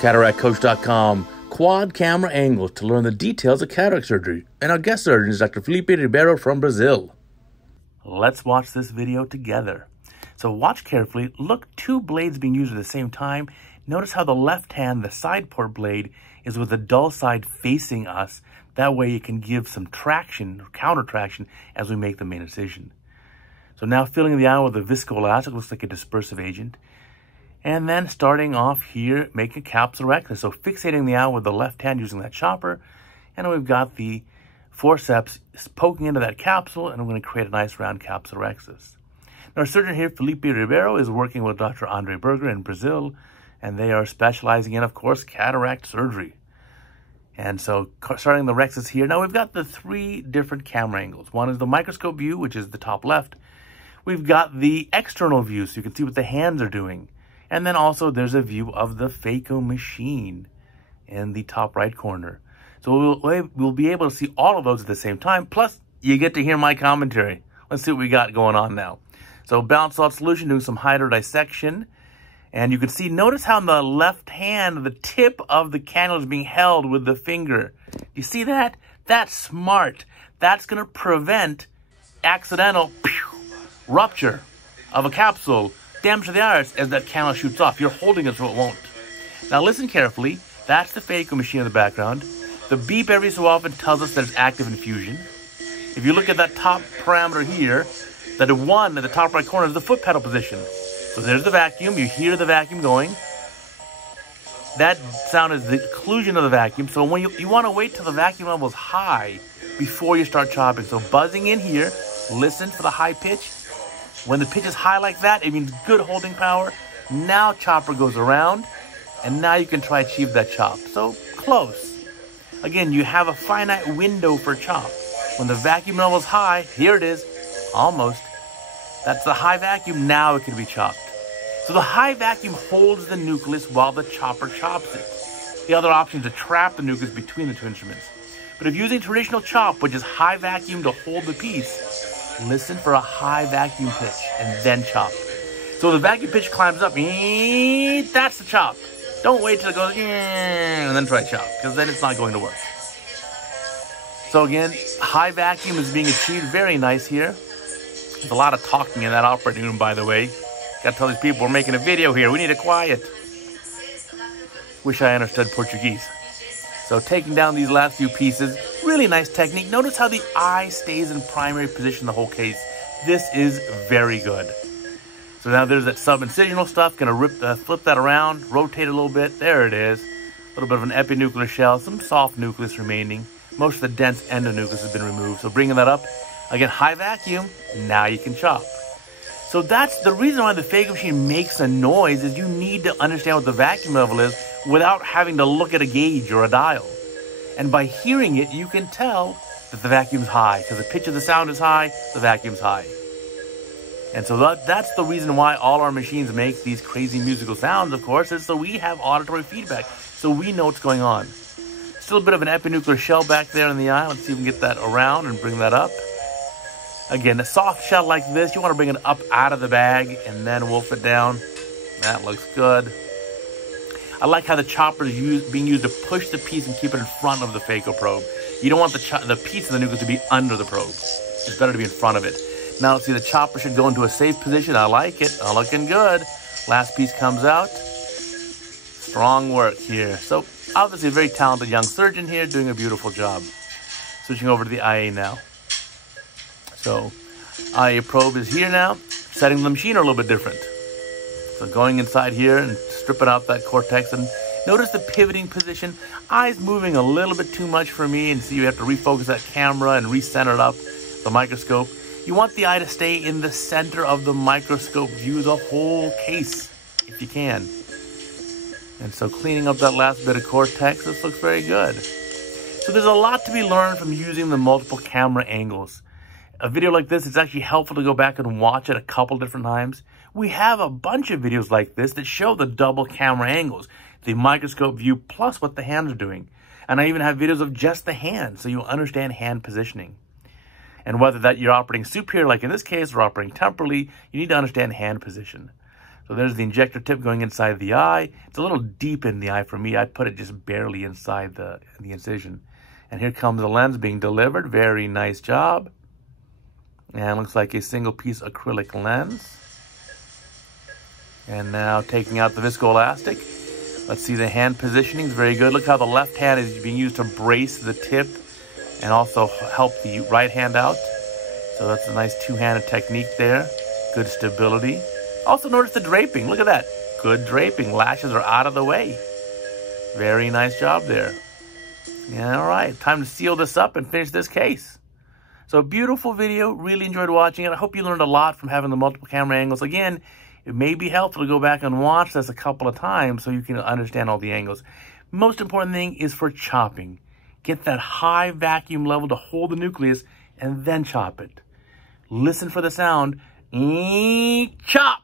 CataractCoach.com, quad camera angles to learn the details of cataract surgery. And our guest surgeon is Dr. Felipe Ribeiro from Brazil. Let's watch this video together. So watch carefully. Look, two blades being used at the same time. Notice how the left hand, the side port blade, is with the dull side facing us. That way it can give some traction, counter traction, as we make the main incision. So now filling the eye with a viscoelastic, looks like a dispersive agent. And then starting off here, making capsule rectus. So fixating the eye with the left hand using that chopper. And we've got the forceps poking into that capsule, and I'm going to create a nice round capsule rectus. Now our surgeon here, Felipe Ribeiro, is working with Dr. Berger in Brazil, and they are specializing in, of course, cataract surgery. And so starting the rectus here. Now we've got the three different camera angles. One is the microscope view, which is the top left. We've got the external view, so you can see what the hands are doing. And then also there's a view of the phaco machine in the top right corner. So we'll be able to see all of those at the same time. Plus, you get to hear my commentary. Let's see what we got going on now. So balanced salt solution, doing some hydrodissection. And you can see, notice how in the left hand, the tip of the cannula is being held with the finger. You see that? That's smart. That's going to prevent accidental rupture of a capsule, damage to the iris as that cannula shoots off. You're holding it so it won't. Now listen carefully. That's the phaco machine in the background. The beep every so often tells us that it's active infusion. If you look at that top parameter here, that one at the top right corner is the foot pedal position. So there's the vacuum. You hear the vacuum going. That sound is the occlusion of the vacuum. So when you want to wait till the vacuum level is high before you start chopping. So buzzing in here, listen for the high pitch. When the pitch is high like that, it means good holding power. Now chopper goes around, and now you can try to achieve that chop. So close. Again, you have a finite window for chop. When the vacuum level is high, here it is, almost. That's the high vacuum, now it can be chopped. So the high vacuum holds the nucleus while the chopper chops it. The other option is to trap the nucleus between the two instruments. But if using traditional chop, which is high vacuum to hold the piece, listen for a high vacuum pitch and then chop. So the vacuum pitch climbs up, that's the chop. Don't wait till it goes, and then try chop, because then it's not going to work. So again, high vacuum is being achieved. Very nice here. There's a lot of talking in that operating room, by the way. Got to tell these people we're making a video here. We need to quiet. Wish I understood Portuguese. So taking down these last few pieces, really nice technique. Notice how the eye stays in primary position the whole case. This is very good. So now there's that subincisional stuff. Gonna flip that around, rotate it a little bit. There it is. A little bit of an epinuclear shell, some soft nucleus remaining. Most of the dense endonucleus has been removed. So bringing that up, again, high vacuum, now you can chop. So that's the reason why the phaco machine makes a noise, is you need to understand what the vacuum level is without having to look at a gauge or a dial. And by hearing it, you can tell that the vacuum's high, because the pitch of the sound is high, the vacuum's high. And so that's the reason why all our machines make these crazy musical sounds, of course, is so we have auditory feedback, so we know what's going on. Still a bit of an epinuclear shell back there in the eye. Let's see if we can get that around and bring that up. Again, a soft shell like this, you want to bring it up out of the bag and then wolf it down. That looks good. I like how the chopper is being used to push the piece and keep it in front of the phaco probe. You don't want the piece of the nucleus to be under the probe. It's better to be in front of it. Now let's see, the chopper should go into a safe position. I like it. Looking good. Last piece comes out. Strong work here. So obviously a very talented young surgeon here doing a beautiful job. Switching over to the IA now. So IA probe is here now. Setting the machine are a little bit different. So going inside here and stripping out that cortex, and notice the pivoting position. Eye's moving a little bit too much for me, and so you have to refocus that camera and recenter it up, the microscope. You want the eye to stay in the center of the microscope view, the whole case, if you can. And so cleaning up that last bit of cortex, this looks very good. So there's a lot to be learned from using the multiple camera angles. A video like this, it's actually helpful to go back and watch it a couple different times. We have a bunch of videos like this that show the double camera angles, the microscope view plus what the hands are doing. And I even have videos of just the hands, so you understand hand positioning. And whether that you're operating superior, like in this case, or operating temporally, you need to understand hand position. So there's the injector tip going inside the eye. It's a little deep in the eye for me. I put it just barely inside the incision. And here comes the lens being delivered. Very nice job. And looks like a single piece acrylic lens. And now taking out the viscoelastic. Let's see the hand positioning is very good. Look how the left hand is being used to brace the tip and also help the right hand out. So that's a nice two-handed technique there. Good stability. Also notice the draping. Look at that. Good draping. Lashes are out of the way. Very nice job there. Yeah, all right. Time to seal this up and finish this case. So beautiful video. Really enjoyed watching it. I hope you learned a lot from having the multiple camera angles. Again, it may be helpful to go back and watch this a couple of times so you can understand all the angles. Most important thing is for chopping. Get that high vacuum level to hold the nucleus and then chop it. Listen for the sound. Chop!